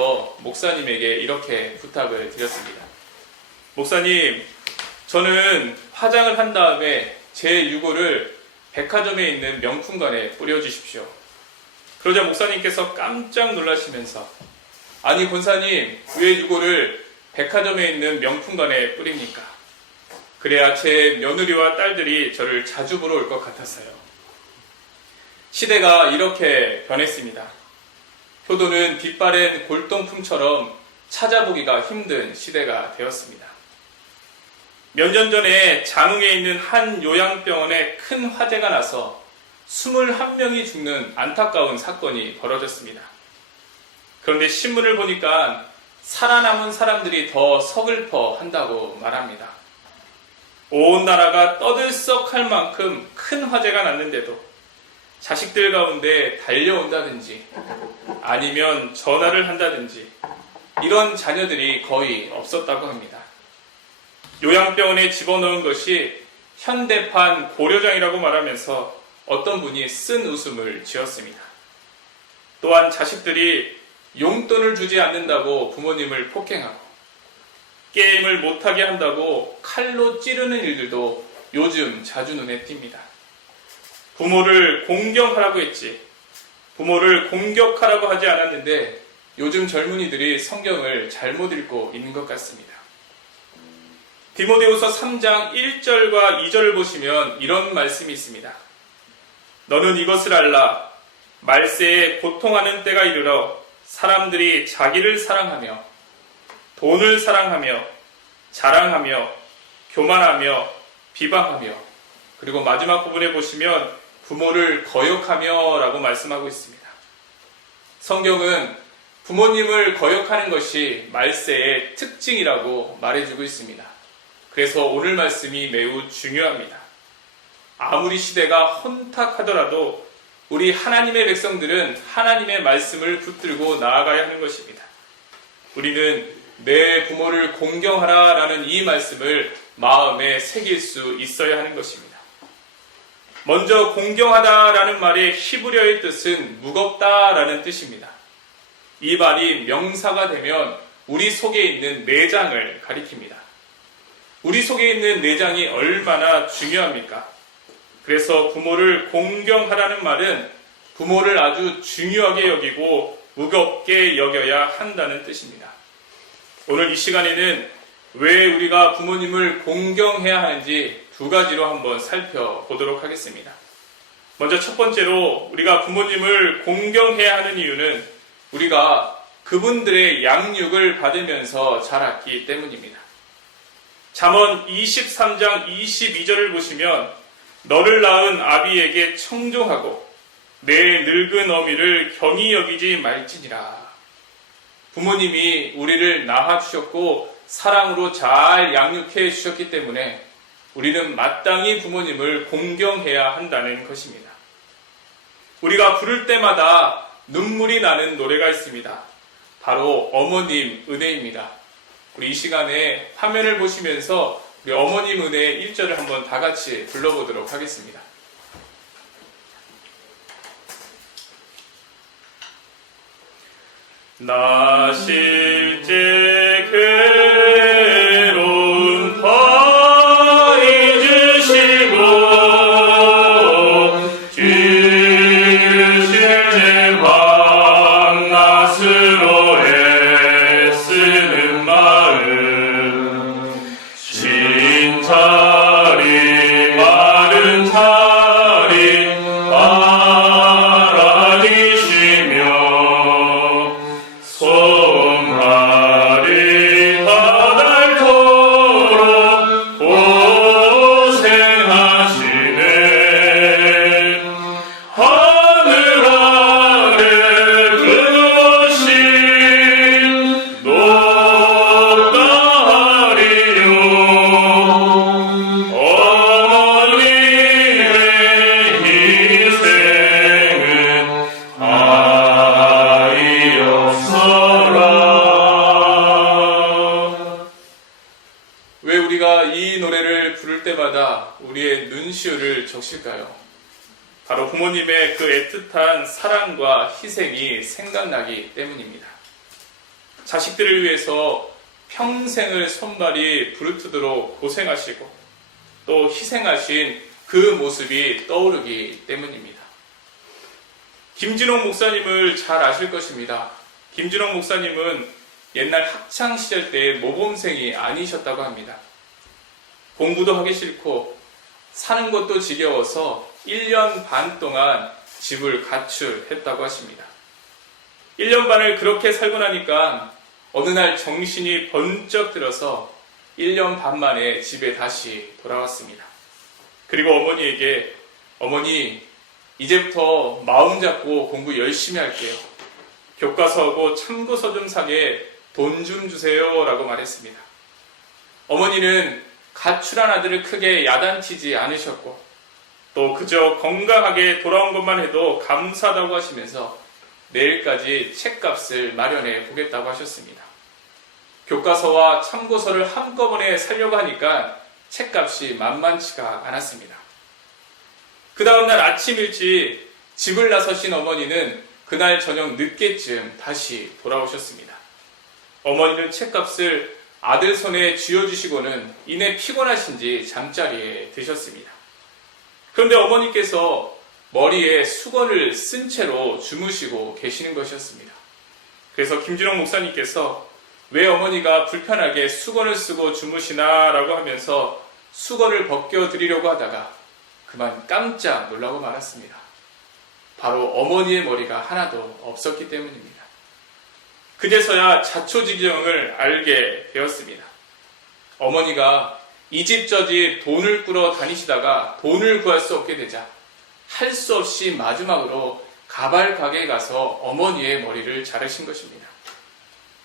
싶어 목사님에게 이렇게 부탁을 드렸습니다. 목사님, 저는 화장을 한 다음에 제 유골을 백화점에 있는 명품관에 뿌려주십시오. 그러자 목사님께서 깜짝 놀라시면서, 아니 권사님, 왜 유골을 백화점에 있는 명품관에 뿌립니까? 그래야 제 며느리와 딸들이 저를 자주 보러 올 것 같았어요. 시대가 이렇게 변했습니다. 효도는 빛바랜 골동품처럼 찾아보기가 힘든 시대가 되었습니다. 몇 년 전에 장흥에 있는 한 요양병원에 큰 화재가 나서 21명이 죽는 안타까운 사건이 벌어졌습니다. 그런데 신문을 보니까 살아남은 사람들이 더 서글퍼 한다고 말합니다. 온 나라가 떠들썩할 만큼 큰 화재가 났는데도 자식들 가운데 달려온다든지 아니면 전화를 한다든지 이런 자녀들이 거의 없었다고 합니다. 요양병원에 집어넣은 것이 현대판 고려장이라고 말하면서 어떤 분이 쓴 웃음을 지었습니다. 또한 자식들이 용돈을 주지 않는다고 부모님을 폭행하고 게임을 못하게 한다고 칼로 찌르는 일들도 요즘 자주 눈에 띕니다. 부모를 공경하라고 했지 부모를 공격하라고 하지 않았는데 요즘 젊은이들이 성경을 잘못 읽고 있는 것 같습니다. 디모데후서 3장 1절과 2절을 보시면 이런 말씀이 있습니다. 너는 이것을 알라. 말세에 고통하는 때가 이르러 사람들이 자기를 사랑하며 돈을 사랑하며 자랑하며 교만하며 비방하며, 그리고 마지막 부분에 보시면 부모를 거역하며 라고 말씀하고 있습니다. 성경은 부모님을 거역하는 것이 말세의 특징이라고 말해주고 있습니다. 그래서 오늘 말씀이 매우 중요합니다. 아무리 시대가 혼탁하더라도 우리 하나님의 백성들은 하나님의 말씀을 붙들고 나아가야 하는 것입니다. 우리는 내 부모를 공경하라 라는 이 말씀을 마음에 새길 수 있어야 하는 것입니다. 먼저 공경하다 라는 말의 히브리어의 뜻은 무겁다 라는 뜻입니다. 이 말이 명사가 되면 우리 속에 있는 내장을 가리킵니다. 우리 속에 있는 내장이 얼마나 중요합니까? 그래서 부모를 공경하라는 말은 부모를 아주 중요하게 여기고 무겁게 여겨야 한다는 뜻입니다. 오늘 이 시간에는 왜 우리가 부모님을 공경해야 하는지 두 가지로 한번 살펴보도록 하겠습니다. 먼저 첫 번째로 우리가 부모님을 공경해야 하는 이유는 우리가 그분들의 양육을 받으면서 자랐기 때문입니다. 잠언 23장 22절을 보시면 너를 낳은 아비에게 청종하고 내 늙은 어미를 경히 여기지 말지니라. 부모님이 우리를 낳아주셨고 사랑으로 잘 양육해 주셨기 때문에 우리는 마땅히 부모님을 공경해야 한다는 것입니다. 우리가 부를 때마다 눈물이 나는 노래가 있습니다. 바로 어머님 은혜입니다. 우리 이 시간에 화면을 보시면서 우리 어머님 은혜 1절을 한번 다 같이 불러보도록 하겠습니다. 나 실제 괴로운 바위 주시고 주 실제 밤낮으로 애쓰는 마음 신차리 마른 차리 바라기시며 손발이 바닳도록 고생하시네. 하늘 아래 그것이 높다하리요. 어머님의 희생은 아이 없어라. 왜 우리가 이 노래를 부를 때마다 우리의 눈시울을 적실까요? 바로 부모님의 그 애틋한 사랑과 희생이 생각나기 때문입니다. 자식들을 위해서 평생을 손발이 부르트도록 고생하시고 또 희생하신 그 모습이 떠오르기 때문입니다. 김진홍 목사님을 잘 아실 것입니다. 김진홍 목사님은 옛날 학창시절 때의 모범생이 아니셨다고 합니다. 공부도 하기 싫고 사는 것도 지겨워서 1년 반 동안 집을 가출했다고 하십니다. 1년 반을 그렇게 살고 나니까 어느 날 정신이 번쩍 들어서 1년 반 만에 집에 다시 돌아왔습니다. 그리고 어머니에게 어머니 이제부터 마음 잡고 공부 열심히 할게요. 교과서하고 참고서 좀 사게 돈 좀 주세요 라고 말했습니다. 어머니는 가출한 아들을 크게 야단치지 않으셨고 또 그저 건강하게 돌아온 것만 해도 감사하다고 하시면서 내일까지 책값을 마련해 보겠다고 하셨습니다. 교과서와 참고서를 한꺼번에 사려고 하니까 책값이 만만치가 않았습니다. 그 다음날 아침 일찍 집을 나서신 어머니는 그날 저녁 늦게쯤 다시 돌아오셨습니다. 어머니는 책값을 아들 손에 쥐어주시고는 이내 피곤하신지 잠자리에 드셨습니다. 그런데 어머니께서 머리에 수건을 쓴 채로 주무시고 계시는 것이었습니다. 그래서 김진홍 목사님께서 왜 어머니가 불편하게 수건을 쓰고 주무시나 라고 하면서 수건을 벗겨드리려고 하다가 그만 깜짝 놀라고 말았습니다. 바로 어머니의 머리가 하나도 없었기 때문입니다. 그제서야 자초지경을 알게 되었습니다. 어머니가 이 집 저 집 돈을 꾸러 다니시다가 돈을 구할 수 없게 되자 할 수 없이 마지막으로 가발 가게에 가서 어머니의 머리를 자르신 것입니다.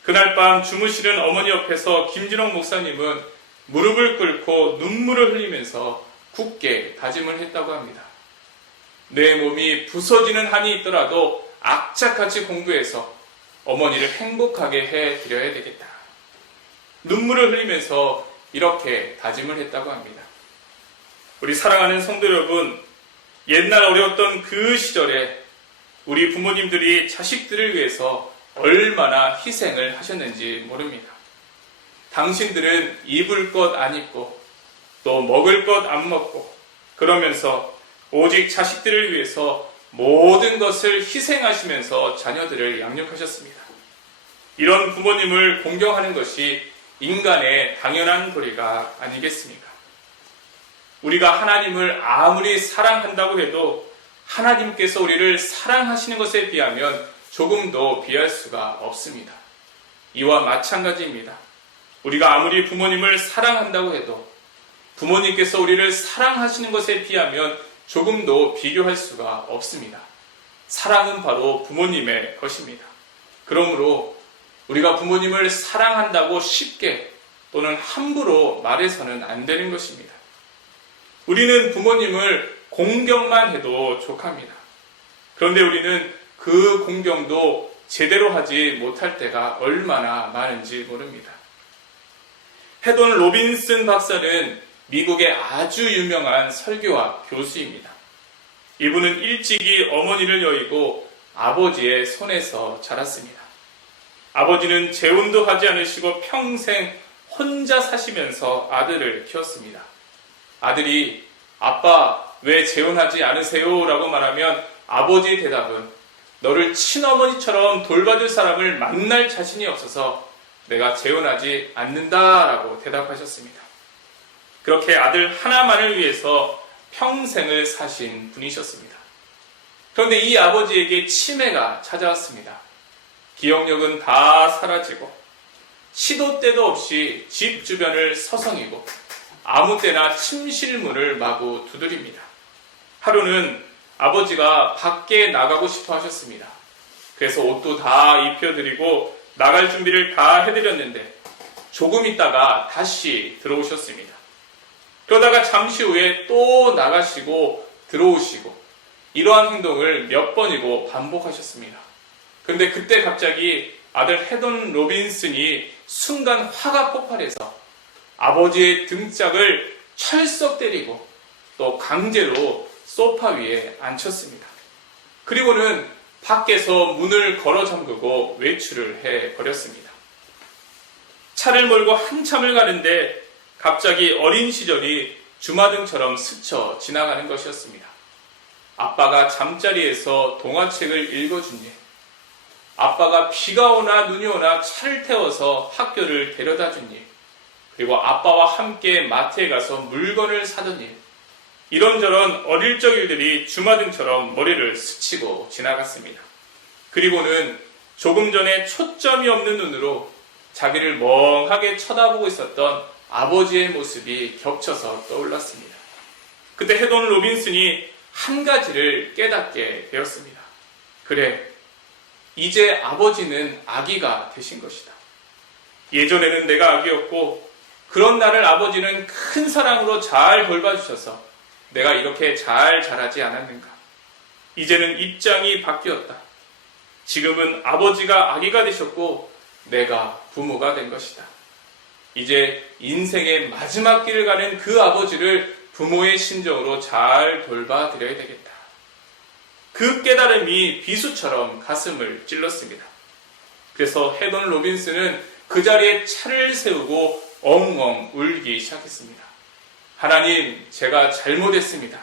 그날 밤 주무시는 어머니 옆에서 김진홍 목사님은 무릎을 꿇고 눈물을 흘리면서 굳게 다짐을 했다고 합니다. 내 몸이 부서지는 한이 있더라도 악착같이 공부해서 어머니를 행복하게 해드려야 되겠다. 눈물을 흘리면서 이렇게 다짐을 했다고 합니다. 우리 사랑하는 성도 여러분, 옛날 어려웠던 그 시절에 우리 부모님들이 자식들을 위해서 얼마나 희생을 하셨는지 모릅니다. 당신들은 입을 것 안 입고 또 먹을 것 안 먹고 그러면서 오직 자식들을 위해서 모든 것을 희생하시면서 자녀들을 양육하셨습니다. 이런 부모님을 공경하는 것이 인간의 당연한 도리가 아니겠습니까? 우리가 하나님을 아무리 사랑한다고 해도 하나님께서 우리를 사랑하시는 것에 비하면 조금도 비할 수가 없습니다. 이와 마찬가지입니다. 우리가 아무리 부모님을 사랑한다고 해도 부모님께서 우리를 사랑하시는 것에 비하면 조금도 비교할 수가 없습니다. 사랑은 바로 부모님의 것입니다. 그러므로 우리가 부모님을 사랑한다고 쉽게 또는 함부로 말해서는 안 되는 것입니다. 우리는 부모님을 공경만 해도 족합니다. 그런데 우리는 그 공경도 제대로 하지 못할 때가 얼마나 많은지 모릅니다. 헤돈 로빈슨 박사는 미국의 아주 유명한 설교와 교수입니다. 이분은 일찍이 어머니를 여의고 아버지의 손에서 자랐습니다. 아버지는 재혼도 하지 않으시고 평생 혼자 사시면서 아들을 키웠습니다. 아들이 아빠 왜 재혼하지 않으세요? 라고 말하면 아버지의 대답은 너를 친어머니처럼 돌봐줄 사람을 만날 자신이 없어서 내가 재혼하지 않는다라고 대답하셨습니다. 그렇게 아들 하나만을 위해서 평생을 사신 분이셨습니다. 그런데 이 아버지에게 치매가 찾아왔습니다. 기억력은 다 사라지고 시도 때도 없이 집 주변을 서성이고 아무 때나 침실문을 마구 두드립니다. 하루는 아버지가 밖에 나가고 싶어 하셨습니다. 그래서 옷도 다 입혀드리고 나갈 준비를 다 해드렸는데 조금 있다가 다시 들어오셨습니다. 그러다가 잠시 후에 또 나가시고 들어오시고 이러한 행동을 몇 번이고 반복하셨습니다. 그런데 그때 갑자기 아들 헤돈 로빈슨이 순간 화가 폭발해서 아버지의 등짝을 철썩 때리고 또 강제로 소파 위에 앉혔습니다. 그리고는 밖에서 문을 걸어 잠그고 외출을 해버렸습니다. 차를 몰고 한참을 가는데 갑자기 어린 시절이 주마등처럼 스쳐 지나가는 것이었습니다. 아빠가 잠자리에서 동화책을 읽어준 일, 아빠가 비가 오나 눈이 오나 차를 태워서 학교를 데려다 준 일, 그리고 아빠와 함께 마트에 가서 물건을 사던 일, 이런저런 어릴 적 일들이 주마등처럼 머리를 스치고 지나갔습니다. 그리고는 조금 전에 초점이 없는 눈으로 자기를 멍하게 쳐다보고 있었던 아버지의 모습이 겹쳐서 떠올랐습니다. 그때 헤돈 로빈슨이 한 가지를 깨닫게 되었습니다. 그래, 이제 아버지는 아기가 되신 것이다. 예전에는 내가 아기였고 그런 나를 아버지는 큰 사랑으로 잘 돌봐주셔서 내가 이렇게 잘 자라지 않았는가. 이제는 입장이 바뀌었다. 지금은 아버지가 아기가 되셨고 내가 부모가 된 것이다. 이제 인생의 마지막 길을 가는 그 아버지를 부모의 심정으로 잘 돌봐드려야 되겠다. 그 깨달음이 비수처럼 가슴을 찔렀습니다. 그래서 헤돈 로빈슨은 그 자리에 차를 세우고 엉엉 울기 시작했습니다. 하나님, 제가 잘못했습니다.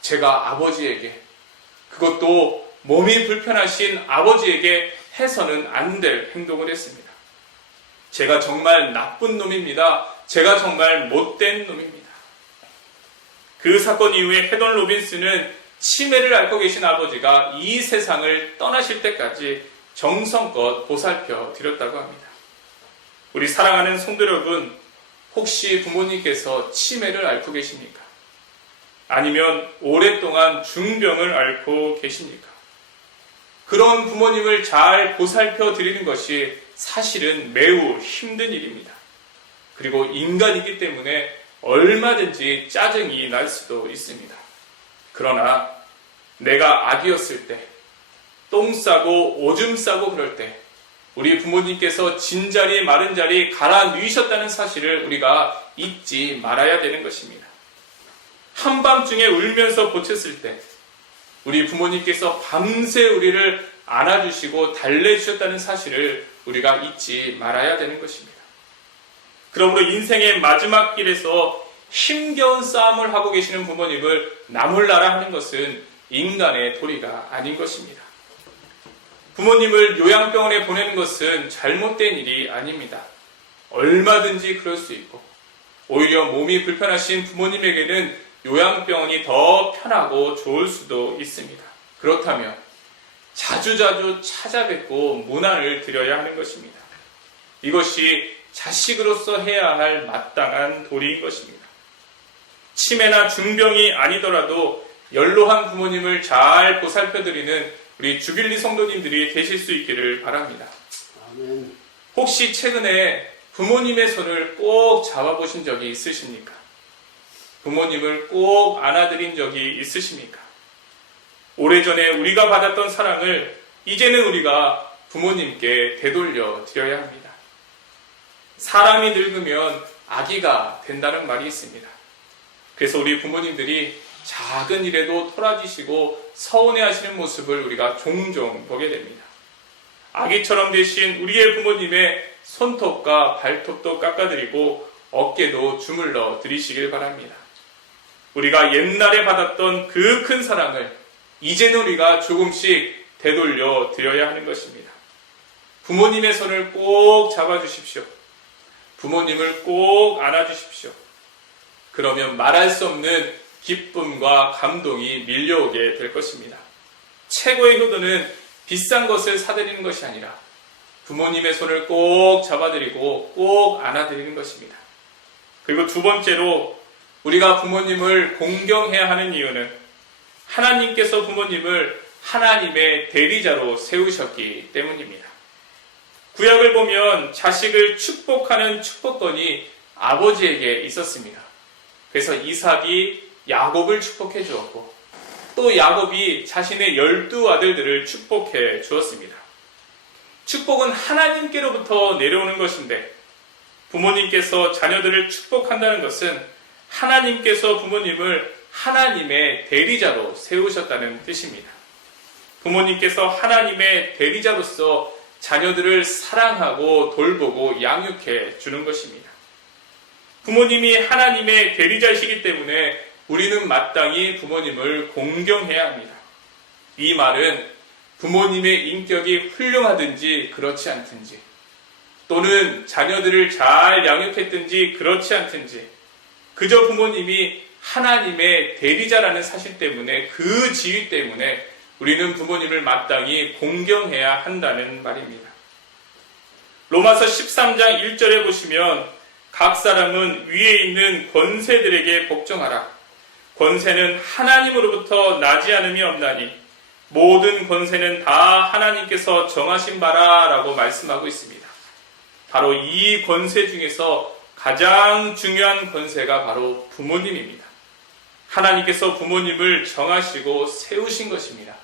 제가 아버지에게, 그것도 몸이 불편하신 아버지에게 해서는 안 될 행동을 했습니다. 제가 정말 나쁜 놈입니다. 제가 정말 못된 놈입니다. 그 사건 이후에 헤돈 로빈슨은 치매를 앓고 계신 아버지가 이 세상을 떠나실 때까지 정성껏 보살펴 드렸다고 합니다. 우리 사랑하는 성도 여러분, 혹시 부모님께서 치매를 앓고 계십니까? 아니면 오랫동안 중병을 앓고 계십니까? 그런 부모님을 잘 보살펴 드리는 것이 사실은 매우 힘든 일입니다. 그리고 인간이기 때문에 얼마든지 짜증이 날 수도 있습니다. 그러나 내가 아기였을 때, 똥 싸고 오줌 싸고 그럴 때 우리 부모님께서 진자리 마른 자리 갈아 누이셨다는 사실을 우리가 잊지 말아야 되는 것입니다. 한밤중에 울면서 보챘을 때 우리 부모님께서 밤새 우리를 안아주시고 달래주셨다는 사실을 우리가 잊지 말아야 되는 것입니다. 그러므로 인생의 마지막 길에서 힘겨운 싸움을 하고 계시는 부모님을 나몰라라 하는 것은 인간의 도리가 아닌 것입니다. 부모님을 요양병원에 보내는 것은 잘못된 일이 아닙니다. 얼마든지 그럴 수 있고 오히려 몸이 불편하신 부모님에게는 요양병원이 더 편하고 좋을 수도 있습니다. 그렇다면 자주자주 찾아뵙고 문안을 드려야 하는 것입니다. 이것이 자식으로서 해야 할 마땅한 도리인 것입니다. 치매나 중병이 아니더라도 연로한 부모님을 잘 보살펴드리는 우리 주빌리 성도님들이 되실 수 있기를 바랍니다. 아멘. 혹시 최근에 부모님의 손을 꼭 잡아보신 적이 있으십니까? 부모님을 꼭 안아드린 적이 있으십니까? 오래전에 우리가 받았던 사랑을 이제는 우리가 부모님께 되돌려 드려야 합니다. 사람이 늙으면 아기가 된다는 말이 있습니다. 그래서 우리 부모님들이 작은 일에도 토라지시고 서운해하시는 모습을 우리가 종종 보게 됩니다. 아기처럼 되신 우리의 부모님의 손톱과 발톱도 깎아드리고 어깨도 주물러 드리시길 바랍니다. 우리가 옛날에 받았던 그 큰 사랑을 이제는 우리가 조금씩 되돌려 드려야 하는 것입니다. 부모님의 손을 꼭 잡아주십시오. 부모님을 꼭 안아주십시오. 그러면 말할 수 없는 기쁨과 감동이 밀려오게 될 것입니다. 최고의 효도는 비싼 것을 사드리는 것이 아니라 부모님의 손을 꼭 잡아드리고 꼭 안아드리는 것입니다. 그리고 두 번째로 우리가 부모님을 공경해야 하는 이유는 하나님께서 부모님을 하나님의 대리자로 세우셨기 때문입니다. 구약을 보면 자식을 축복하는 축복권이 아버지에게 있었습니다. 그래서 이삭이 야곱을 축복해 주었고 또 야곱이 자신의 12아들들을 축복해 주었습니다. 축복은 하나님께로부터 내려오는 것인데 부모님께서 자녀들을 축복한다는 것은 하나님께서 부모님을 하나님의 대리자로 세우셨다는 뜻입니다. 부모님께서 하나님의 대리자로서 자녀들을 사랑하고 돌보고 양육해 주는 것입니다. 부모님이 하나님의 대리자이시기 때문에 우리는 마땅히 부모님을 공경해야 합니다. 이 말은 부모님의 인격이 훌륭하든지 그렇지 않든지, 또는 자녀들을 잘 양육했든지 그렇지 않든지, 그저 부모님이 하나님의 대리자라는 사실 때문에, 그 지위 때문에 우리는 부모님을 마땅히 공경해야 한다는 말입니다. 로마서 13장 1절에 보시면 각 사람은 위에 있는 권세들에게 복종하라. 권세는 하나님으로부터 나지 않음이 없나니 모든 권세는 다 하나님께서 정하신 바라 라고 말씀하고 있습니다. 바로 이 권세 중에서 가장 중요한 권세가 바로 부모님입니다. 하나님께서 부모님을 정하시고 세우신 것입니다.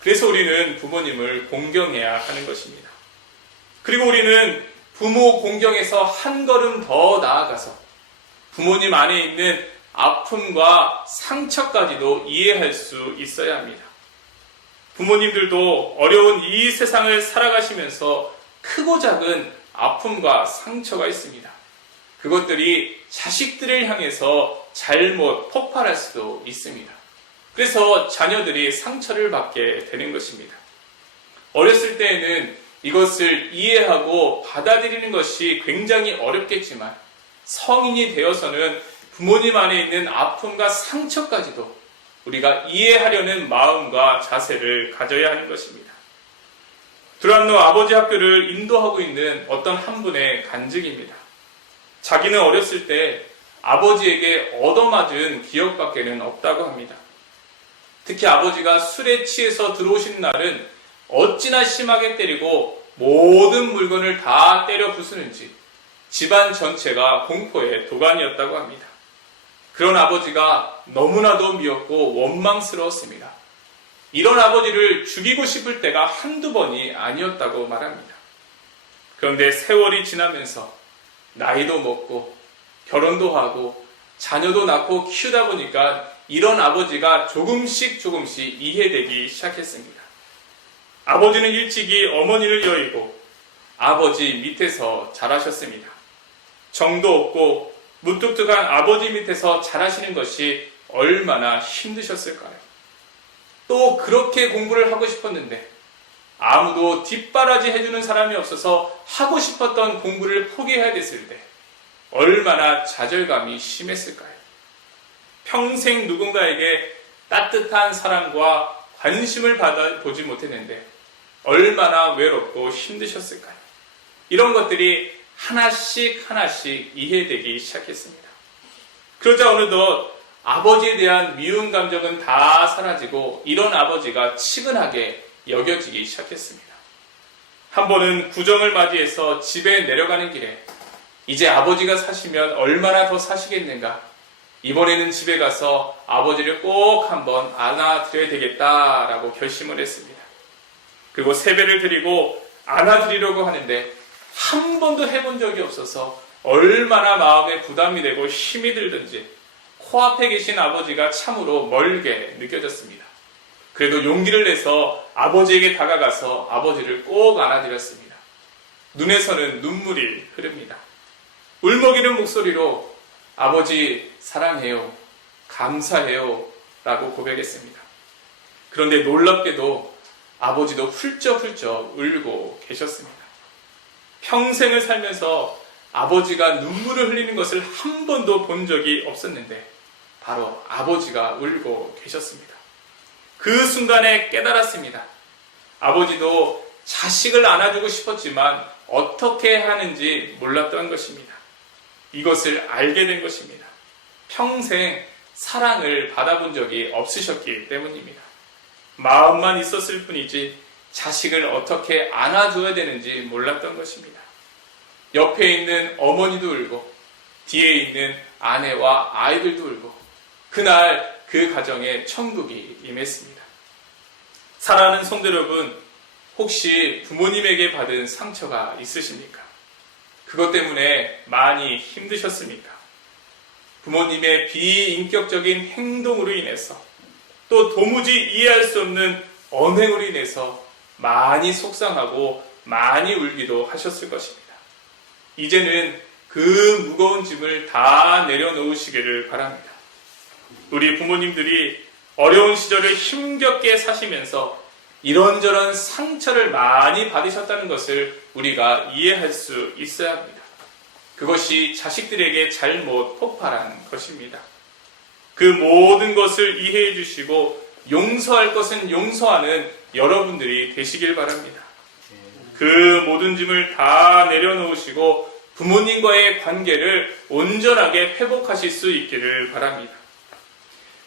그래서 우리는 부모님을 공경해야 하는 것입니다. 그리고 우리는 부모 공경에서 한 걸음 더 나아가서 부모님 안에 있는 아픔과 상처까지도 이해할 수 있어야 합니다. 부모님들도 어려운 이 세상을 살아가시면서 크고 작은 아픔과 상처가 있습니다. 그것들이 자식들을 향해서 잘못 폭발할 수도 있습니다. 그래서 자녀들이 상처를 받게 되는 것입니다. 어렸을 때에는 이것을 이해하고 받아들이는 것이 굉장히 어렵겠지만 성인이 되어서는 부모님 안에 있는 아픔과 상처까지도 우리가 이해하려는 마음과 자세를 가져야 하는 것입니다. 두란노 아버지 학교를 인도하고 있는 어떤 한 분의 간증입니다. 자기는 어렸을 때 아버지에게 얻어맞은 기억밖에는 없다고 합니다. 특히 아버지가 술에 취해서 들어오신 날은 어찌나 심하게 때리고 모든 물건을 다 때려 부수는지 집안 전체가 공포의 도가니였다고 합니다. 그런 아버지가 너무나도 미웠고 원망스러웠습니다. 이런 아버지를 죽이고 싶을 때가 한두 번이 아니었다고 말합니다. 그런데 세월이 지나면서 나이도 먹고 결혼도 하고 자녀도 낳고 키우다 보니까 이런 아버지가 조금씩 이해되기 시작했습니다. 아버지는 일찍이 어머니를 여의고 아버지 밑에서 자라셨습니다. 정도 없고 무뚝뚝한 아버지 밑에서 자라시는 것이 얼마나 힘드셨을까요? 또 그렇게 공부를 하고 싶었는데 아무도 뒷바라지 해주는 사람이 없어서 하고 싶었던 공부를 포기해야 됐을 때 얼마나 좌절감이 심했을까요? 평생 누군가에게 따뜻한 사랑과 관심을 받아보지 못했는데 얼마나 외롭고 힘드셨을까요? 이런 것들이 하나씩 이해되기 시작했습니다. 그러자 어느덧 아버지에 대한 미운 감정은 다 사라지고 이런 아버지가 측은하게 여겨지기 시작했습니다. 한 번은 구정을 맞이해서 집에 내려가는 길에 이제 아버지가 사시면 얼마나 더 사시겠는가, 이번에는 집에 가서 아버지를 꼭 한번 안아드려야 되겠다라고 결심을 했습니다. 그리고 세배를 드리고 안아드리려고 하는데 한 번도 해본 적이 없어서 얼마나 마음에 부담이 되고 힘이 들든지 코앞에 계신 아버지가 참으로 멀게 느껴졌습니다. 그래도 용기를 내서 아버지에게 다가가서 아버지를 꼭 안아드렸습니다. 눈에서는 눈물이 흐릅니다. 울먹이는 목소리로 아버지 사랑해요, 감사해요 라고 고백했습니다. 그런데 놀랍게도 아버지도 훌쩍훌쩍 울고 계셨습니다. 평생을 살면서 아버지가 눈물을 흘리는 것을 한 번도 본 적이 없었는데 바로 아버지가 울고 계셨습니다. 그 순간에 깨달았습니다. 아버지도 자식을 안아주고 싶었지만 어떻게 하는지 몰랐던 것입니다. 이것을 알게 된 것입니다. 평생 사랑을 받아본 적이 없으셨기 때문입니다. 마음만 있었을 뿐이지 자식을 어떻게 안아줘야 되는지 몰랐던 것입니다. 옆에 있는 어머니도 울고 뒤에 있는 아내와 아이들도 울고 그날 그 가정에 천국이 임했습니다. 사랑하는 성도 여러분, 혹시 부모님에게 받은 상처가 있으십니까? 그것 때문에 많이 힘드셨습니까? 부모님의 비인격적인 행동으로 인해서 또 도무지 이해할 수 없는 언행으로 인해서 많이 속상하고 많이 울기도 하셨을 것입니다. 이제는 그 무거운 짐을 다 내려놓으시기를 바랍니다. 우리 부모님들이 어려운 시절을 힘겹게 사시면서 이런저런 상처를 많이 받으셨다는 것을 우리가 이해할 수 있어야 합니다. 그것이 자식들에게 잘못 폭발한 것입니다. 그 모든 것을 이해해 주시고 용서할 것은 용서하는 여러분들이 되시길 바랍니다. 그 모든 짐을 다 내려놓으시고 부모님과의 관계를 온전하게 회복하실 수 있기를 바랍니다.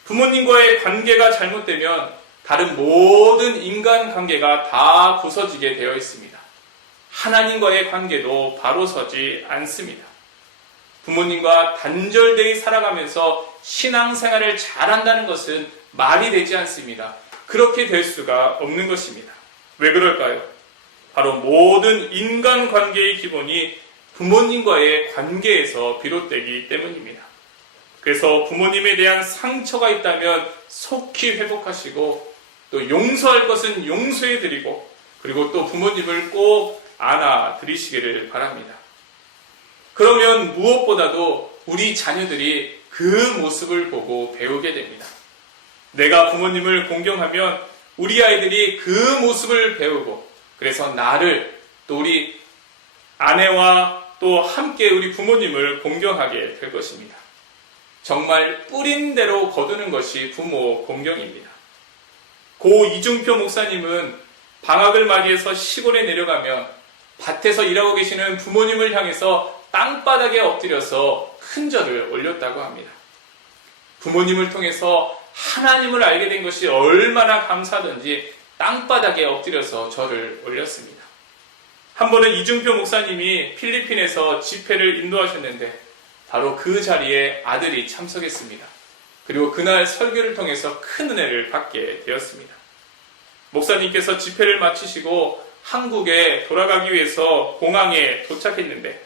부모님과의 관계가 잘못되면 다른 모든 인간관계가 다 부서지게 되어 있습니다. 하나님과의 관계도 바로 서지 않습니다. 부모님과 단절되어 살아가면서 신앙생활을 잘한다는 것은 말이 되지 않습니다. 그렇게 될 수가 없는 것입니다. 왜 그럴까요? 바로 모든 인간관계의 기본이 부모님과의 관계에서 비롯되기 때문입니다. 그래서 부모님에 대한 상처가 있다면 속히 회복하시고 또 용서할 것은 용서해드리고 그리고 또 부모님을 꼭 안아드리시기를 바랍니다. 그러면 무엇보다도 우리 자녀들이 그 모습을 보고 배우게 됩니다. 내가 부모님을 공경하면 우리 아이들이 그 모습을 배우고 그래서 나를 또 우리 아내와 또 함께 우리 부모님을 공경하게 될 것입니다. 정말 뿌린 대로 거두는 것이 부모 공경입니다. 고 이중표 목사님은 방학을 맞이해서 시골에 내려가면 밭에서 일하고 계시는 부모님을 향해서 땅바닥에 엎드려서 큰 절을 올렸다고 합니다. 부모님을 통해서 하나님을 알게 된 것이 얼마나 감사하던지 땅바닥에 엎드려서 절을 올렸습니다. 한 번은 이중표 목사님이 필리핀에서 집회를 인도하셨는데 바로 그 자리에 아들이 참석했습니다. 그리고 그날 설교를 통해서 큰 은혜를 받게 되었습니다. 목사님께서 집회를 마치시고 한국에 돌아가기 위해서 공항에 도착했는데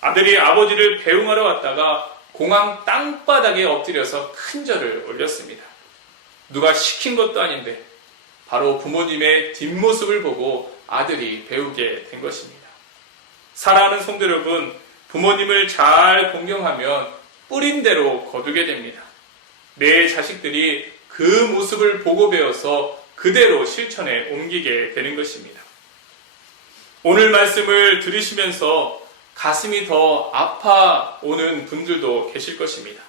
아들이 아버지를 배웅하러 왔다가 공항 땅바닥에 엎드려서 큰 절을 올렸습니다. 누가 시킨 것도 아닌데 바로 부모님의 뒷모습을 보고 아들이 배우게 된 것입니다. 사랑하는 성도 여러분, 부모님을 잘 공경하면 뿌린 대로 거두게 됩니다. 내 자식들이 그 모습을 보고 배워서 그대로 실천에 옮기게 되는 것입니다. 오늘 말씀을 들으시면서 가슴이 더 아파오는 분들도 계실 것입니다.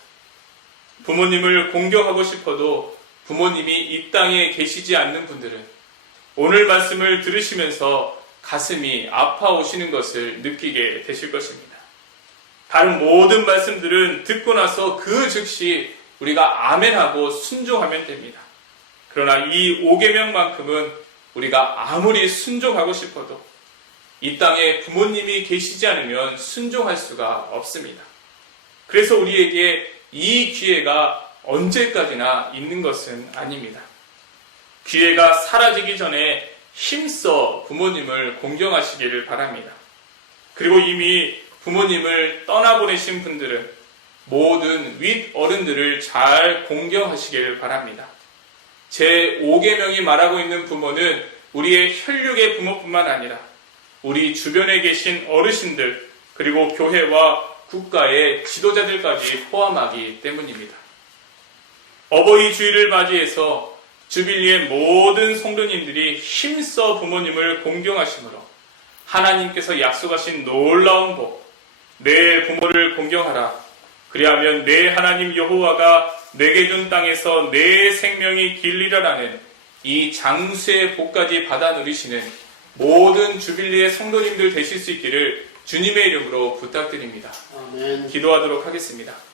부모님을 공경하고 싶어도 부모님이 이 땅에 계시지 않는 분들은 오늘 말씀을 들으시면서 가슴이 아파오시는 것을 느끼게 되실 것입니다. 다른 모든 말씀들은 듣고 나서 그 즉시 우리가 아멘하고 순종하면 됩니다. 그러나 이 5계명만큼은 우리가 아무리 순종하고 싶어도 이 땅에 부모님이 계시지 않으면 순종할 수가 없습니다. 그래서 우리에게 이 기회가 언제까지나 있는 것은 아닙니다. 기회가 사라지기 전에 힘써 부모님을 공경하시기를 바랍니다. 그리고 이미 부모님을 떠나보내신 분들은 모든 윗어른들을 잘 공경하시기를 바랍니다. 제 5계명이 말하고 있는 부모는 우리의 혈육의 부모뿐만 아니라 우리 주변에 계신 어르신들 그리고 교회와 국가의 지도자들까지 포함하기 때문입니다. 어버이 주일을 맞이해서 주빌리의 모든 성도님들이 힘써 부모님을 공경하심으로 하나님께서 약속하신 놀라운 복, 내 부모를 공경하라. 그리하면 내 하나님 여호와가 내게 준 땅에서 내 생명이 길리라라는 이 장수의 복까지 받아 누리시는 모든 주빌리의 성도님들 되실 수 있기를 주님의 이름으로 부탁드립니다. 아멘. 기도하도록 하겠습니다.